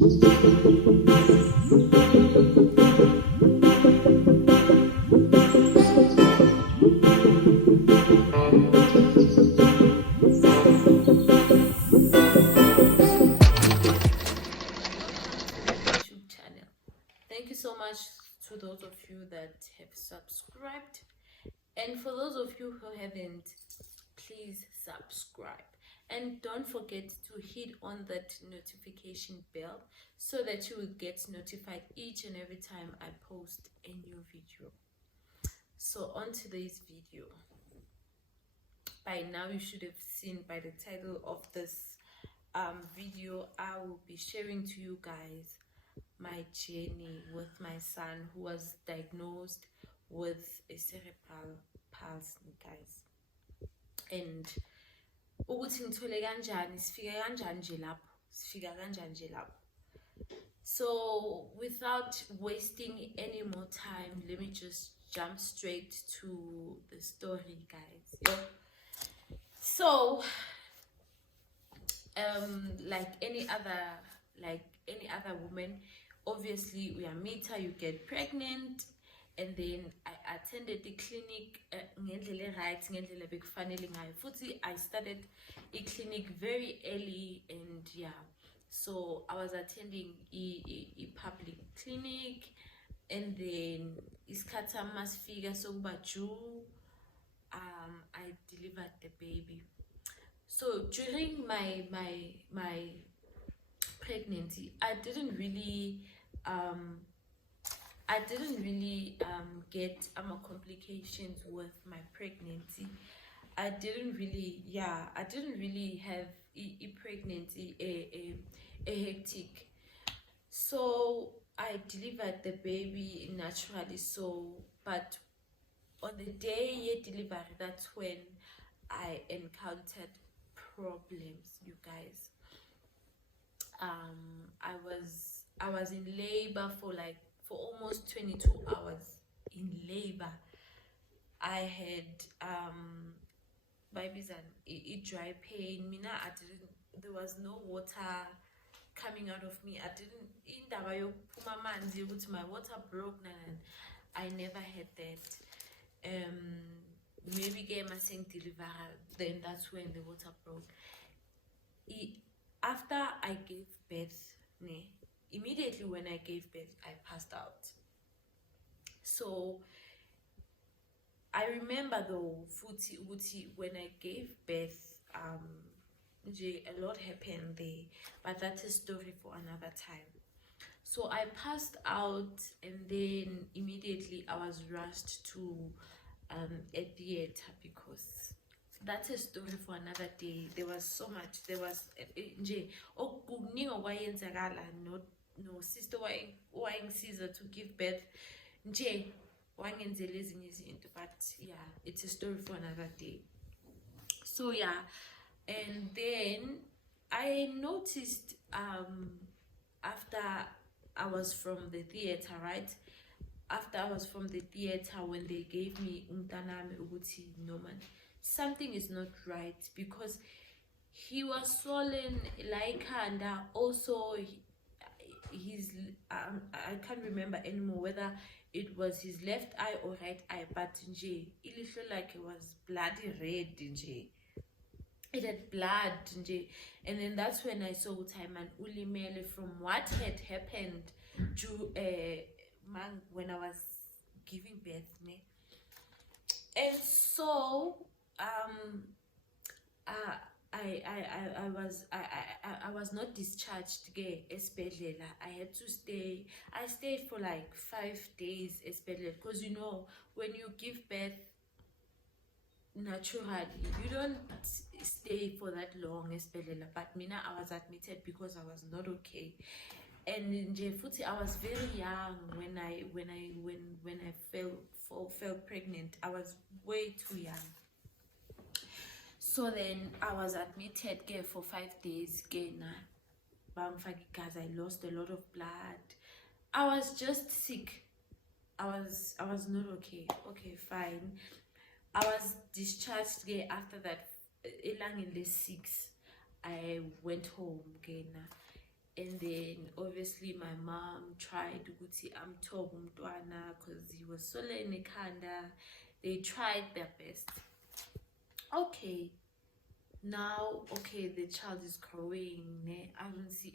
Thank you so much to those of you that have subscribed, and for those of you who haven't, please subscribe, and don't forget to hit on that notification bell so that you will get notified each and every time I post a new video. So on today's video, by now you should have seen by the title of this video, I will be sharing to you guys my journey with my son who was diagnosed with a cerebral palsy, guys, and ukuthi ngithole kanjani, sifika kanjani nje lapho. So without wasting any more time, let me just jump straight to the story, guys. So like any other woman, obviously we are meter, you get pregnant, and then I attended the clinic ngendlela right, ngendlela bekufanele ngayo. Futhi I started a clinic very early, and yeah, so I was attending a public clinic, and then isikhathi sami masifika sokuba due, I delivered the baby. So during my pregnancy, I didn't really get complications with my pregnancy. I didn't really have a pregnancy a hectic. So I delivered the baby naturally. So but on the day you delivery, that's when I encountered problems, you guys. I was in labor for almost 22 hours in labor. I had babies and a dry pain. There was no water coming out of me. My water broke, and I never had that. Maybe game I saying deliver, then that's when the water broke. After I gave birth, immediately when I gave birth, I passed out. So I remember though, when I gave birth, a lot happened there, but that's a story for another time. So I passed out, and then immediately I was rushed to a theater, because that's a story for another day. There was so much. There was no sister Caesar to give birth. But yeah, it's a story for another day. So yeah, and then I noticed after I was from the theater, right? After I was from the theater, when they gave me umtanami uguti Norman, something is not right, because he was swollen like, and also his I can't remember anymore whether it was his left eye or right eye, but it looked like it was bloody red. It had blood, and then that's when I saw time and ulimele from what had happened to when I was giving birth, and so I was not discharged esibhedlela. I had to stay. I stayed for like 5 days esibhedlela, because when you give birth naturally, you don't stay for that long esibhedlela. But mina, I was admitted because I was not okay, and I was very young when I fell pregnant. I was way too young. So then I was admitted for 5 days. I lost a lot of blood. I was just sick. I was not okay. Okay, fine. I was discharged after that. Elang in the 6, I went home again. And then obviously my mom tried ukuthi amthobe umntwana because he was sole nekhanda. They tried their best. Okay, now, okay, the child is growing. I don't see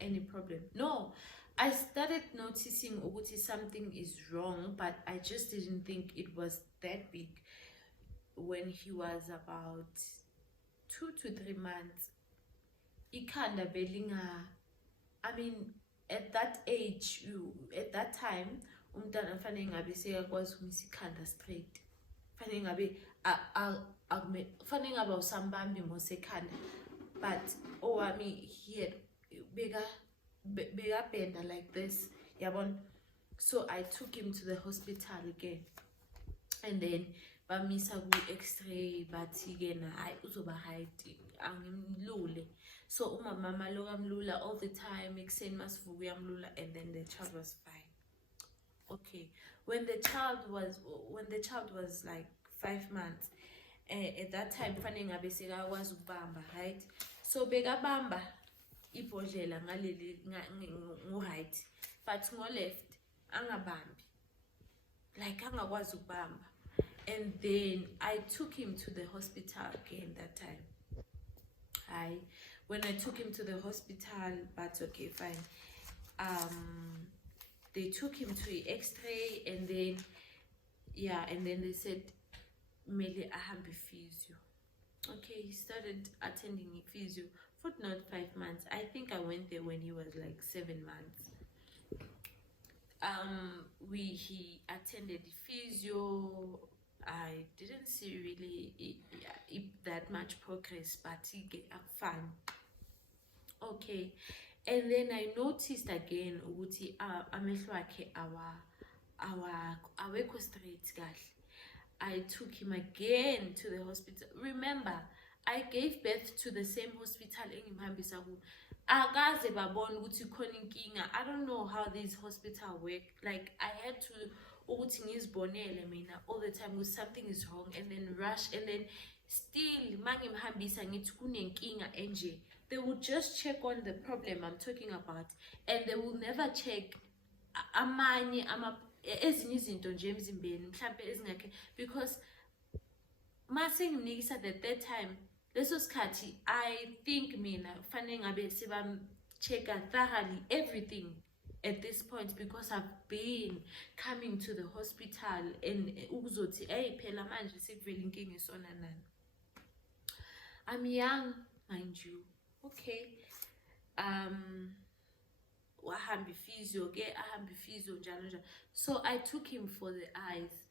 any problem. No, I started noticing ukuthi something is wrong, but I just didn't think it was that big. When he was about 2 to 3 months, ikhanda belinga. I mean, at that age, at that time, umntwana fanele ngabe sekakwazi ukumisa ikhanda straight. Fanele ngabe fanele ngabe usambambi mosekhanda. But he had bigger bender like this. Yabon. So I took him to the hospital again. And then bamisa ku x-ray, but again I uzoba hiding angimlule. So mama lo amlula all the time, ekuseni masivuka uyamlula, and then the child was fine. Okay, when the child was like 5 months, at that time fanele ngabe sekakwazi ukubamba, right? So bekabamba ibhodlela ngaleli ngo-right, but ngo-left angabambi, like angakwazi ukubamba. And then I took him to the hospital again that time. When I took him to the hospital, but okay, fine. They took him to an x-ray, and then they said, "Mele ahambe physio." Okay, he started attending physio for not 5 months. I think I went there when he was like 7 months. He attended physio. I didn't see really that much progress, but he get fun. Okay, and then I noticed again ukuthi amehlo akhe awekho straight kahle. I took him again to the hospital. Remember, I gave birth to the same hospital engimhambisa ku. Akaze babona ukuthi khona inkinga. I don't know how these hospitals work. Like, I had to ukuthi ngizibonele mina all the time because something is wrong, and then rush, and then still mangimhambisa ngithi kunenkinga enje. They will just check on the problem I'm talking about, and they will never check amanye ezinye izinto nje emzimbeni mhlambe ezingakhe, because mase ngimnikisa the third time leso sikhathi I think mina fanele ngabe sibam-check-a thoroughly everything at this point, because I've been coming to the hospital and ukuzothi phela manje sekuvela inkinga esona nani. I'm young, mind you. Okay, wahambe physio ke ahambe physio njalo njalo. So I took him for the eyes,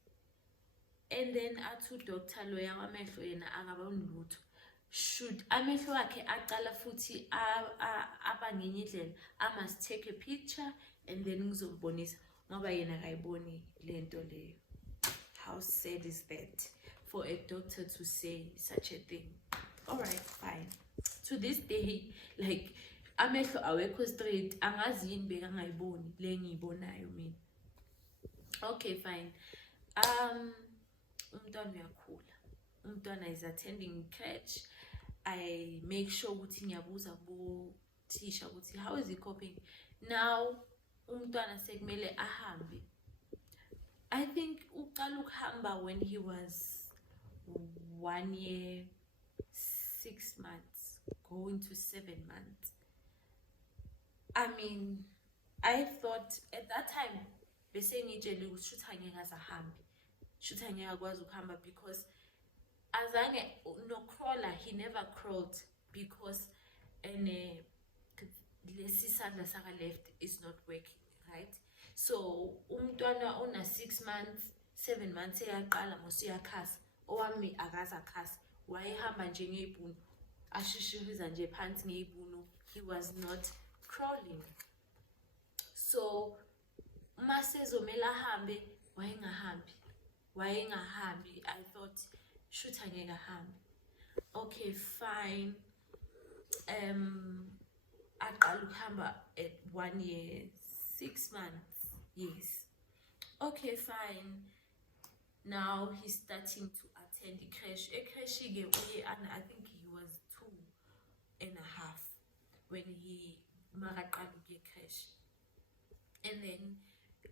and then athu doctor loya wamehlo yena akaboni lutho. Should amehlo akhe aqala futhi abangenye indlela, I must take a picture and then ngizobonisa ngoba yena akayiboni lento leyo. How sad is that for a doctor to say such a thing? All right, fine. To this day, like, amehlo awekho straight, angazi yini bekangayiboni le ngiyibonayo mina. Okay, fine. Umntwana uyakhula. Umntwana is attending crèche. I make sure ukuthi ngiyabuza ku-teacher ukuthi how is he coping. Now umntwana sekumele ahambe. I think uqala ukuhamba when he was 1 year 6 months, going to 7 months. I mean, I thought at that time bese ngitshela ukuthi shuthi angeke azahambe, shuthi angeke akwazi ukuhamba, because azange no crawler, he never crawled, because lesi sandla saka left is not working, right? So umntwana ona 6 months 7 months eyaqala mosiyakhasa, owami akaza khasa, wayehamba nje ngebhunu ashishiriza nje phansi ngebhunu. He was not crawling. So mase zomela hambe wayengahambi. I thought shoot angeke ahambe. Okay, fine. Aqala ukuhamba at 1 year 6 months. Yes. Okay, fine. Now he's starting to attend the creche. I think he was 2.5 when he makaqala ukuya crash. And then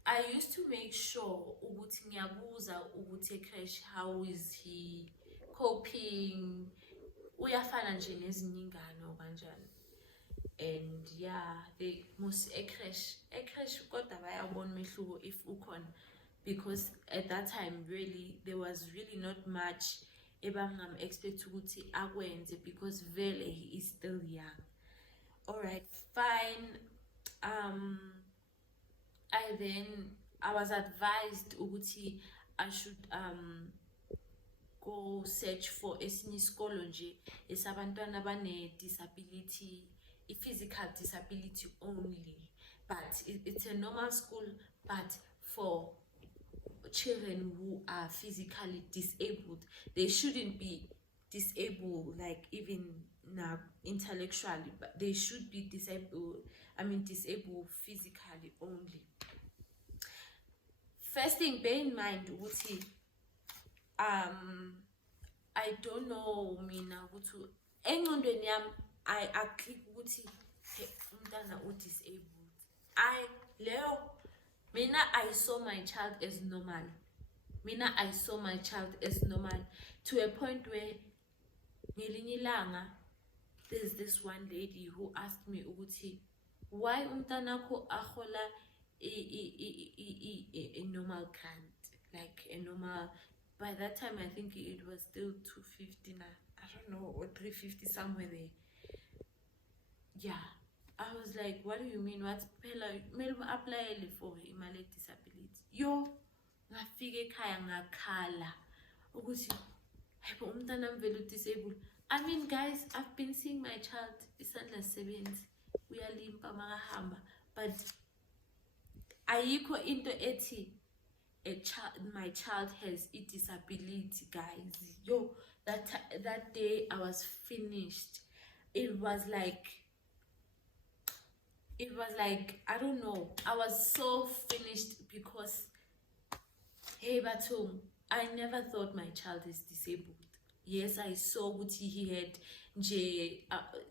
I used to make sure ukuthi ngiyabuza ukuthi crash how is he coping, uyafana nje nezinye ingane kanjani. And yeah, they must crash kodwa bayabona umehluko if ukhona, because at that time really there was really not much ebangam expect ukuthi akwenze, because vele he is still young. All right, fine. I was advised ukuthi I should go search for esinye isikolo nje esabantwana abane disability, physical disability only, but it's a normal school but for children who are physically disabled. They shouldn't be disabled like even now intellectually, but they should be disabled physically only. First thing, bear in mind ukuthi I don't know mina ukuthi engqondweni yami I agree ukuthi umntana disabled. I saw my child as normal. I saw my child as normal to a point where ngelinye ilanga there's this one lady who asked me ukuthi why umntanakho ahola a normal grant, like a normal, by that time I think it was still 250 now, I don't know, or 350, somewhere there. Yeah, I was like, what do you mean? What's apply for imali disability? Yo, ngafike ekhaya ngakhala ukuthi hayibo umntana mvelo disabled. I mean guys, I've been seeing my child isandla sebenzi uyalimpa makahamba, but ayikho into ethi my child has a disability, guys. Yo, that day I was finished. It was like I don't know, I was so finished, because hey Batum, I never thought my child is disabled. Yes, I saw what he had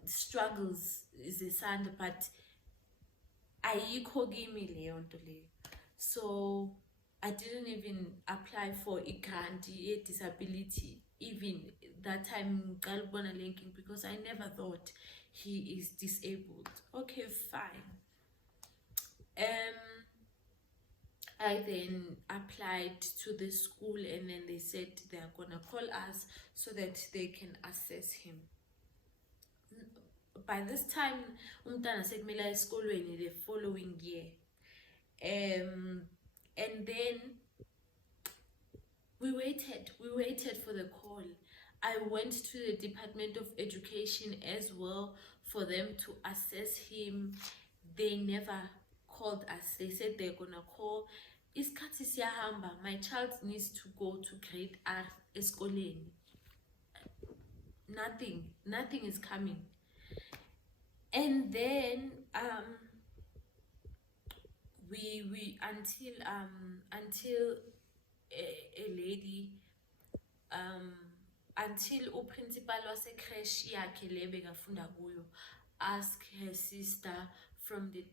struggles is a son, but ayikho kimi leyo nto leyo. So I didn't even apply for a grant, a disability, even that time, because I never thought he is disabled. Okay, fine. I then applied to the school, and then they said they are gonna call us so that they can assess him. By this time, umntana sekumele esikolweni the following year. And then we waited for the call. I went to the Department of Education as well for them to assess him. They never called us. They said they're gonna call. Isikhathi siyahamba, my child needs to go to grade R esikoleni. Nothing is coming. And then we until a lady until uprincipal wase-creche yakhe le bekafunda kuyo ask her sister from the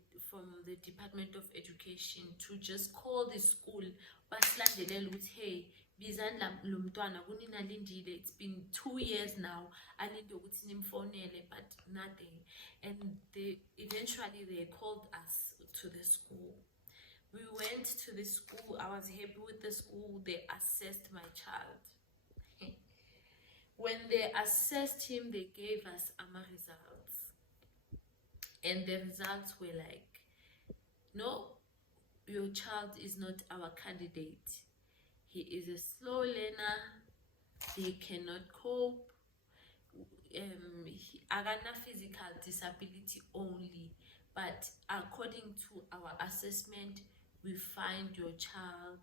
Department of Education to just call the school, basilandelela ukuthi hey bizani lo mntwana kunina lindile, it's been 2 years now, alinde ukuthi nimfonele, but nothing. And eventually they called us to the school. We went to the school. I was happy with the school. They assessed my child. When they assessed him, they gave us our results. And the results were like, no, your child is not our candidate. He is a slow learner. He cannot cope. He agana physical disability only. But according to our assessment, we find your child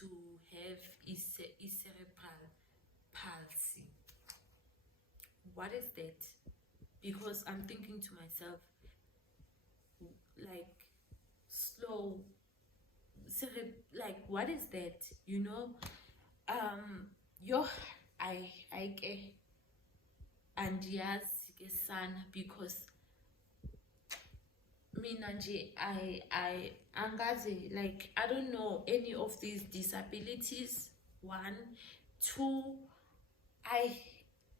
to have a cerebral palsy. What is that? Because I'm thinking to myself, like, slow, like, what is that? You know, and yes, son, because mina nje I angazi, like I don't know any of these disabilities. One, two, I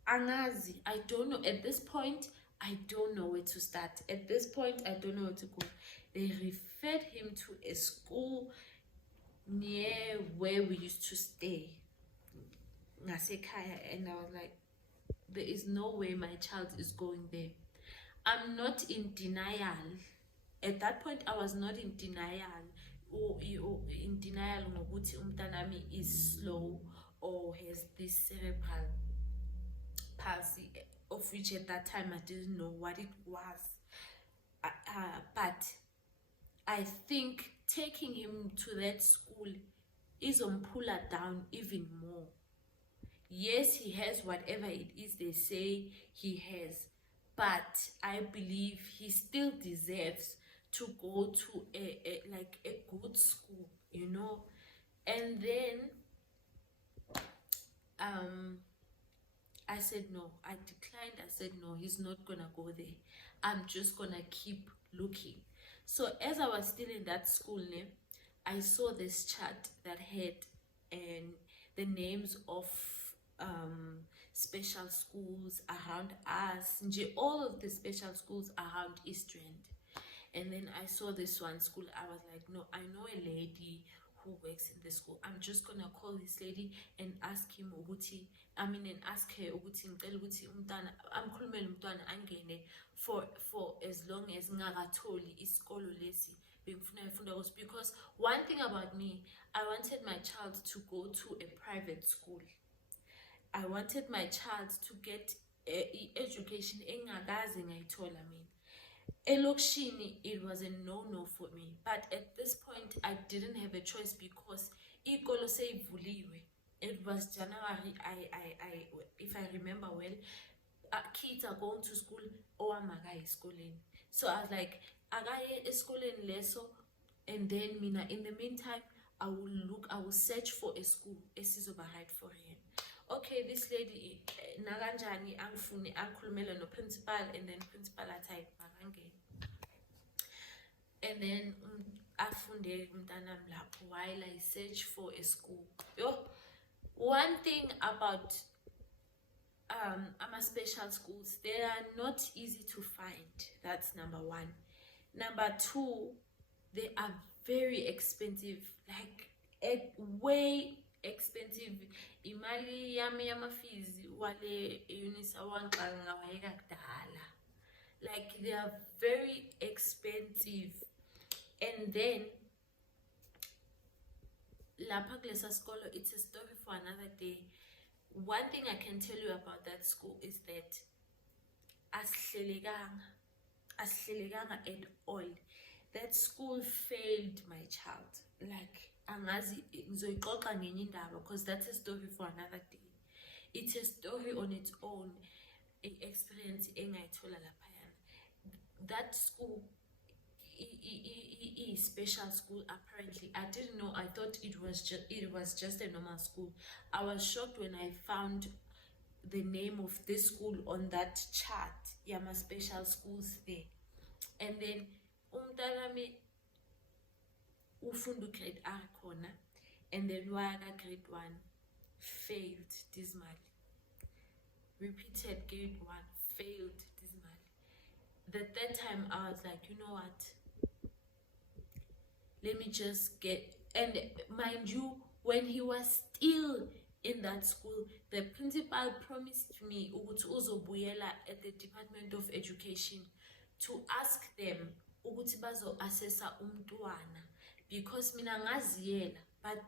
angazi, I don't know at this point. I don't know where to start. At this point, I don't know where to go. They referred him to a school near where we used to stay, ngasekhaya, and I was like, there is no way my child is going there. I'm not in denial. At that point, I was not in denial. Or in denial ngokuthi umntanami is slow or has this cerebral palsy, of which at that time I didn't know what it was. But I think taking him to that school is on puller down even more. Yes, he has whatever it is they say he has, but I believe he still deserves to go to a good school, you know. And then I said no. I declined. I said no, he's not gonna go there. I'm just gonna keep looking. So as I was still in that school name, I saw this chart that had and the names of special schools around us, all of the special schools around East Rand. And then I saw this one school. I was like, no, I know a lady who works in the school. I'm just gonna call this lady and ask him ukuthi, and ask her ukuthi ngicela ukuthi umntwana amkhulumele umntwana angene for as long as ngakatholi isikolo lesi bengifuna ifunda kuso. Because one thing about me, I wanted my child to go to a private school. I wanted my child to get education engakaze ngayithola mina. Elokishini, it was a no-no for me. But at this point, I didn't have a choice because ikolo seyivuliwe. It was January. If I remember well, kids are going to school or amakai schooling. So I was like, agaye eskoleni leso, and then mina in the meantime, I will search for a school esizoba right for him. Okay, this lady nakanjani angifuni angikhulumele no principal, and then principal athi makangene. And then afunde umntanami lapho while I search for a school. Yo, one thing about special schools, they are not easy to find. That's number one. Number two, they are very expensive, like way expensive. Imali yami yamafizi wale unisa wangqanga wayeka kudala. Like they are very expensive. And then lapha kulesa skolo, it's a story for another day. One thing I can tell you about that school is that asihlelekanga at all. That school failed my child. Like angazi ngizoyixoxa ngenye indaba because that's a story for another day. It's a story on its own, experience engayithola laphayana. That school special school apparently. I didn't know. I thought it was just a normal school. I was shocked when I found the name of this school on that chart. Yama special schools there. And then umntanami ufunda grade R khona, and then waka grade 1 failed dismally. Repeated grade 1 failed dismally. The third time I was like, you know what? Let me just get, and mind you, when he was still in that school, the principal promised me ukuthi uzobuyela at the Department of Education to ask them ukuthi bazo assessa umntwana, because mina ngaziyela, but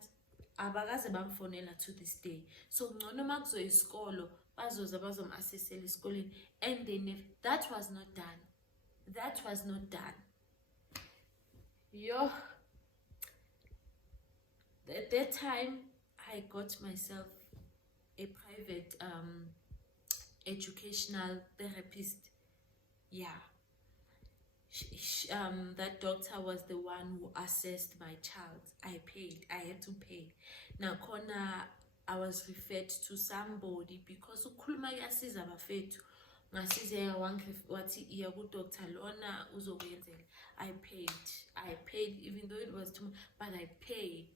abakaze bamfonela to this day. So ngcono makuzo isikolo bazoza bazom-assessela esikoleni, and then that was not done. That was not done. Yo, at that time I got myself a private educational therapist. Yeah, that doctor was the one who assessed my child. I had to pay. Now khona I was referred to somebody because ukhuluma kuyasiza bafethu, ngasize wathi iya ku-doctor lona uzokwenzela. I paid even though it was too much, but I paid.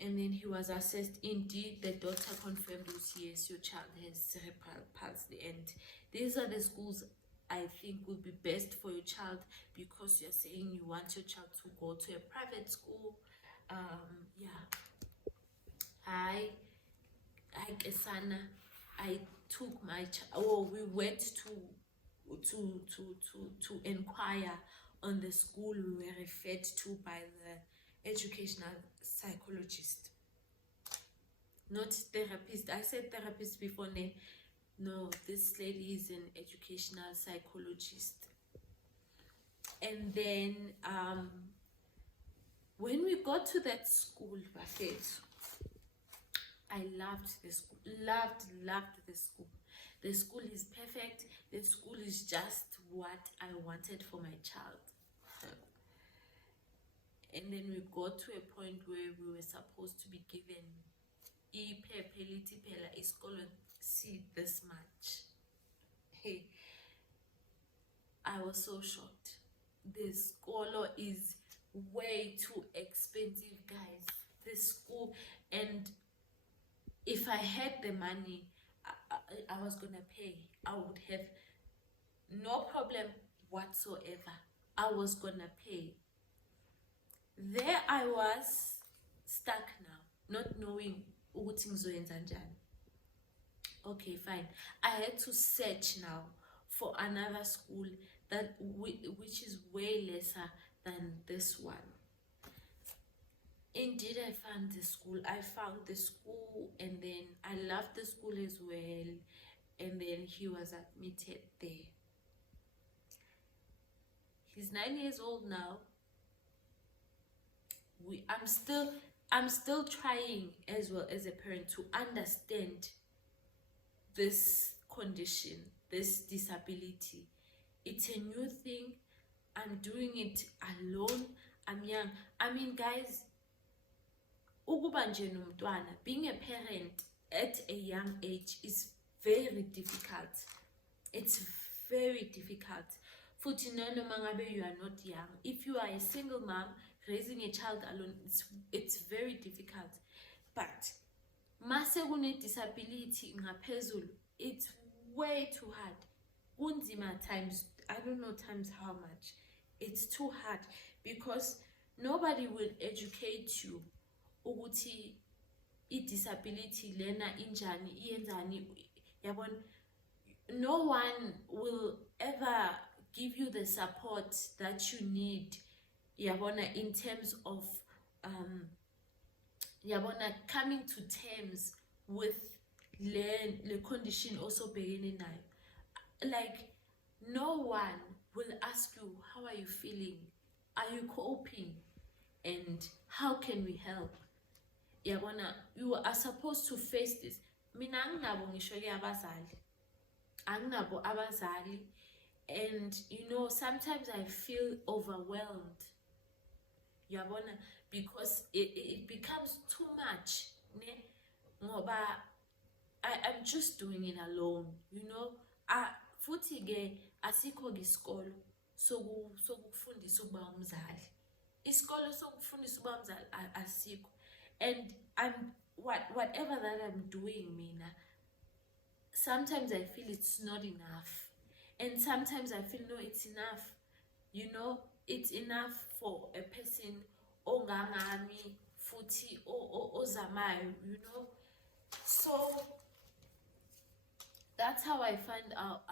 And then he was assessed. Indeed, the doctor confirmed that yes, your child has cerebral palsy, and these are the schools I think would be best for your child, because you're saying you want your child to go to a private school. Yeah, I Kesana, I took my we went to inquire on the school we were referred to by the educational psychologist, not therapist. I said therapist before. No, this lady is an educational psychologist. And then when we got to that school, I loved the school, loved the school. The school is perfect. The school is just what I wanted for my child. And then we got to a point where we were supposed to be given see this much. Hey, I was so shocked. The school is way too expensive, guys. The school, and if I had the money, I was gonna pay. I would have no problem whatsoever. I was gonna pay. There I was stuck now, not knowing ukuthi ngizoyenza njani. Okay, fine. I had to search now for another school that which is way lesser than this one. Indeed, I found the school. And then I loved the school as well. And then he was admitted there. He's 9 years old now. I'm still trying as well as a parent to understand this condition, this disability. It's a new thing. I'm doing it alone. I'm young. I mean, guys, being a parent at a young age is very difficult. It's very difficult. For you are not young. If you are a single mom raising a child alone, it's very difficult. But masegune disability ngaphezulu, it's way too hard. Unzima times, I don't know times how much. It's too hard because nobody will educate you ukuthi i-disability lena injani iyenzani yabona. No one will ever give you the support that you need yabona, in terms of yabona, coming to terms with the condition also beginning now. Like, no one will ask you, how are you feeling? Are you coping? And how can we help? Yabona, you are supposed to face this. Mina anginabo ngisho ke abazali. Anginabo abazali. And you know, sometimes I feel overwhelmed. Yabona, because it becomes too much. Ne? Ngoba I'm just doing it alone, you know. Futhi ke asikho isikolo sokufundisa ukuba umzali. Isikolo sokufundisa ukuba umzali asikho. And whatever that I'm doing, mina, sometimes I feel it's not enough. And sometimes I feel, no, it's enough. You know, it's enough for a person ongangami futhi ozamayo, you know. So that's how I found out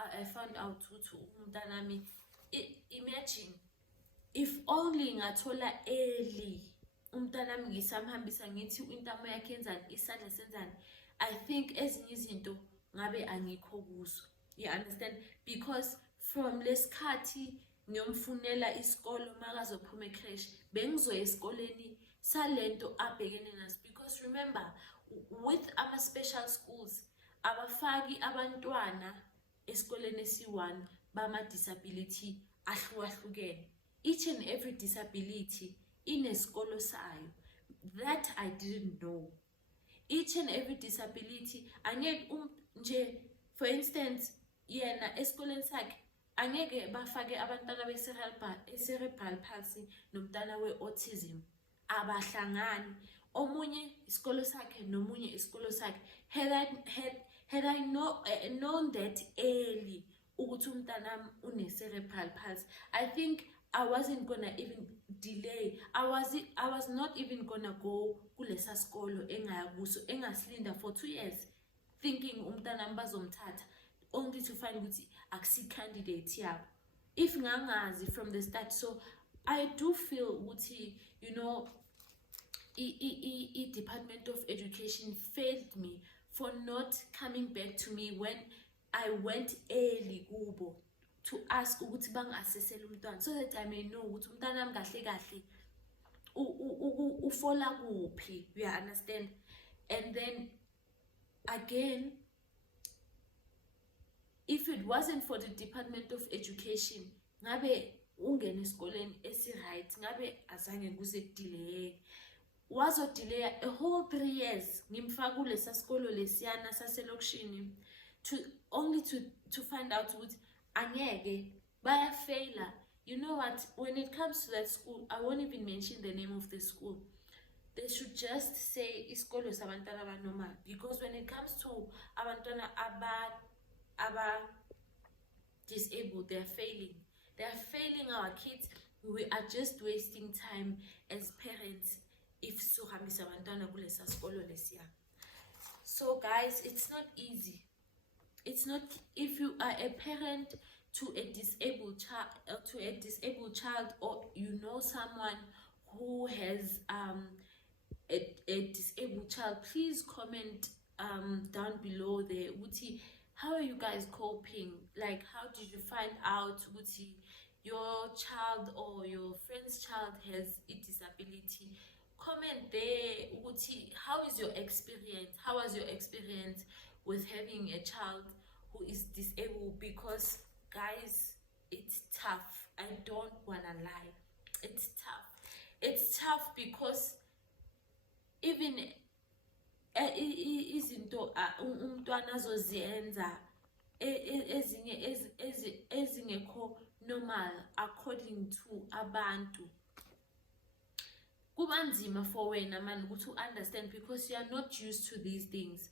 to umntanami. Imagine if only ngathola early umntanami ngisamhambisa ngithi intamo yakhe yenzani, isandla senzani, I think ezinye izinto ngabe angikho kuzo. You understand? Because from lesikhathi ngiyomfunela isikolo makazophuma ecreche, bengizoya esikoleni salento abhekene naso. Because remember, with our special schools, abafaki abantwana esikoleni esi-1 bama-disability ahlukahlukene. Each and every disability inesikolo sayo. That I didn't know. Each and every disability, nje, for instance, yena esikoleni sakhe angeke bafake abantwana be-cerebral palsy nomntana we-autism, abahlangani. Omunye isikolo sakhe nomunye isikolo sakhe. Had I known that early ukuthi umntanami une-cerebral palsy, I think I wasn't gonna even delay. I was not even gonna go kulesa skolo engaya kuso, engasilinda for 2 years thinking umntanami bazomthatha, only to find ukuthi akusi candidate yabo if ngangazi from the start. So I do feel ukuthi, you know, Department of Education failed me for not coming back to me when I went early kubo to ask ukuthi bangasesele umntwana, so that I may know ukuthi umntanami kahle kahle ufola kuphi, you understand. And then again, if it wasn't for the Department of Education, ngabe ungene esikoleni esi-right, ngabe azange kuze kudelay. Wazodelay a whole 3 years ngimfaka kulesa sikolo lesiyana saselokishini, only to find out ukuthi angeke bayafaila. You know what, when it comes to that school, I won't even mention the name of the school. They should just say isikolo sabantwana abanormal, because when it comes to abantwana aba disabled, they're failing our kids. We are just wasting time as parents if sohambisa abantwana kulesa sikolo lesiya. So guys, it's not easy. It's not, if you are a parent to a disabled child, or you know someone who has a disabled child, please comment down below there. Uti, how are you guys coping? Like, how did you find out Uti your child or your friend's child has a disability? Comment there. Uti, how is your experience? How was your experience with having a child who is disabled? Because guys, it's tough. I don't wanna lie, it's tough because even izinto umntwana azoziyenza ezingekho normal according to abantu, kuba nzima for wena man ukuthi understand, because you are not used to these things.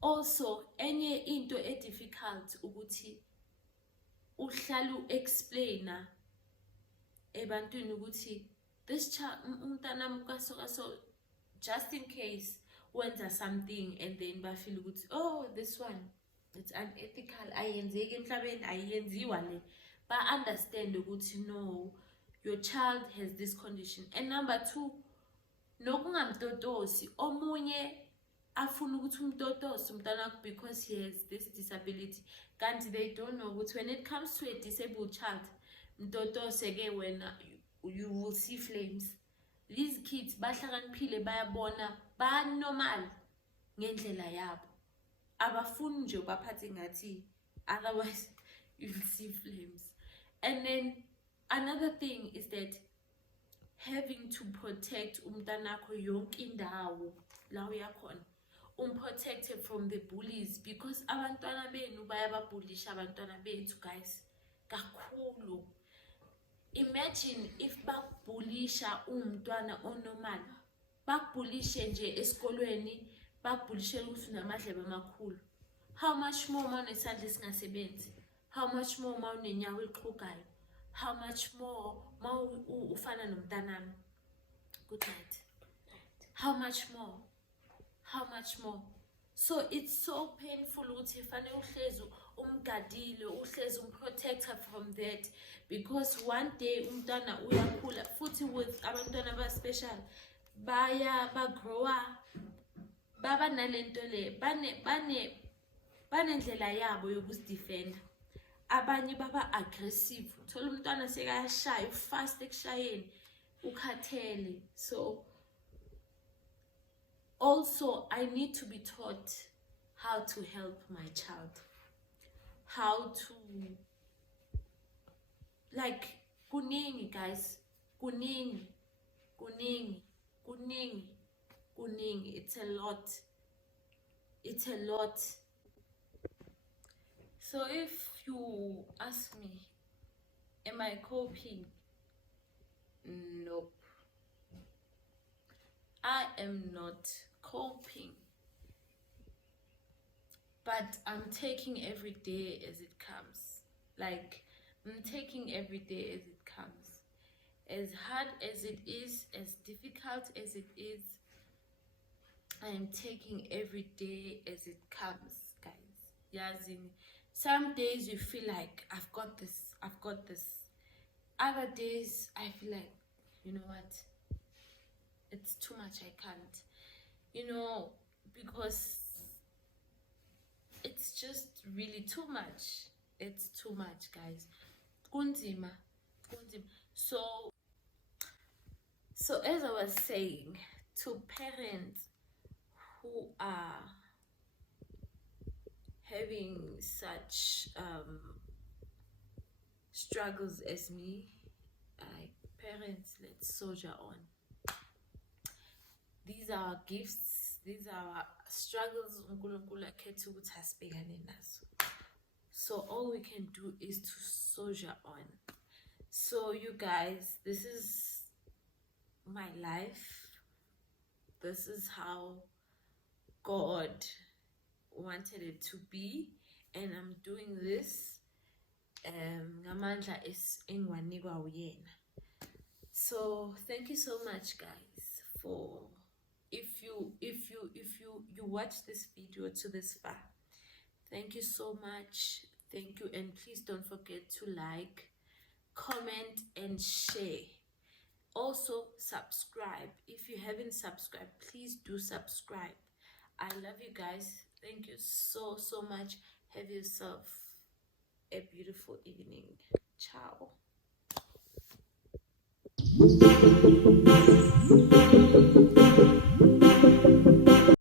Also, enye into difficult ukuthi uhlalu explainer ebantwini ukuthi this child umntanami kaso, just in case wenza something and then bafeel ukuthi oh, this one it's unethical, ayenzeki emhlabeni, ayenziwa le. But understand ukuthi no, your child has this condition. And number 2, nokungamtotosi. Omunye afuna ukuthi umtotosi umntana because he has this disability, kanti they don't know ukuthi when it comes to a disabled child, mtotose ke wena you will see flames. These kids bahlakaniphile, bayabona, ba normal ngendlela yabo, abafuni nje baphathe ngathi, otherwise you will see flames. And then another thing is that having to protect umntanakho yonke indawo la uyakhona, protected from the bullies, because abantwana benu bayababullisha abantwana bethu guys kakhulu. Imagine if bakubullisha umntwana onormal, bakubullishe nje esikolweni, bakubullishe ukuthi unamadlebe amakhulu. How much more uma unesandla esingasebenzi? How much more uma unenyawo eqhugayo? How much more uma ufana nomntanami? Good night. How much more? How much more? So it's so painful ukuthi fanele uhlezi umgadile, uhlezi protect her from that, because one day umntwana uyakhula, futhi with abantwana ba special bagrowa baba nalento le, banendlela yabo yokuzidefenda. Abanye baba aggressive, thola umntwana sekayashaya fast ekushayeni, ukhathele. So also I need to be taught how to help my child, how to, like, kuningi guys, kuningi, it's a lot. So if you ask me, am I coping? Nope. I am not coping. But I'm taking every day as it comes. Like, I'm taking every day as it comes. As hard as it is, as difficult as it is, I am taking every day as it comes, guys. Yes, in some days you feel like I've got this, I've got this. Other days I feel like, you know what? It's too much, I can't. You know, because it's just really too much. It's too much, guys. Kunzima. So as I was saying, to parents who are having such struggles as me, parents, let's soldier on. These are our gifts, these are our struggles. So all we can do is to soldier on. So you guys, this is my life. This is how God wanted it to be, and I'm doing this ngamandla engiwanikwa uyena. So thank you so much, guys, for if you watch this video to this far. Thank you so much. Thank you, and please don't forget to like, comment, and share. Also subscribe. If you haven't subscribed, please do subscribe. I love you guys. Thank you so much. Have yourself a beautiful evening. Ciao.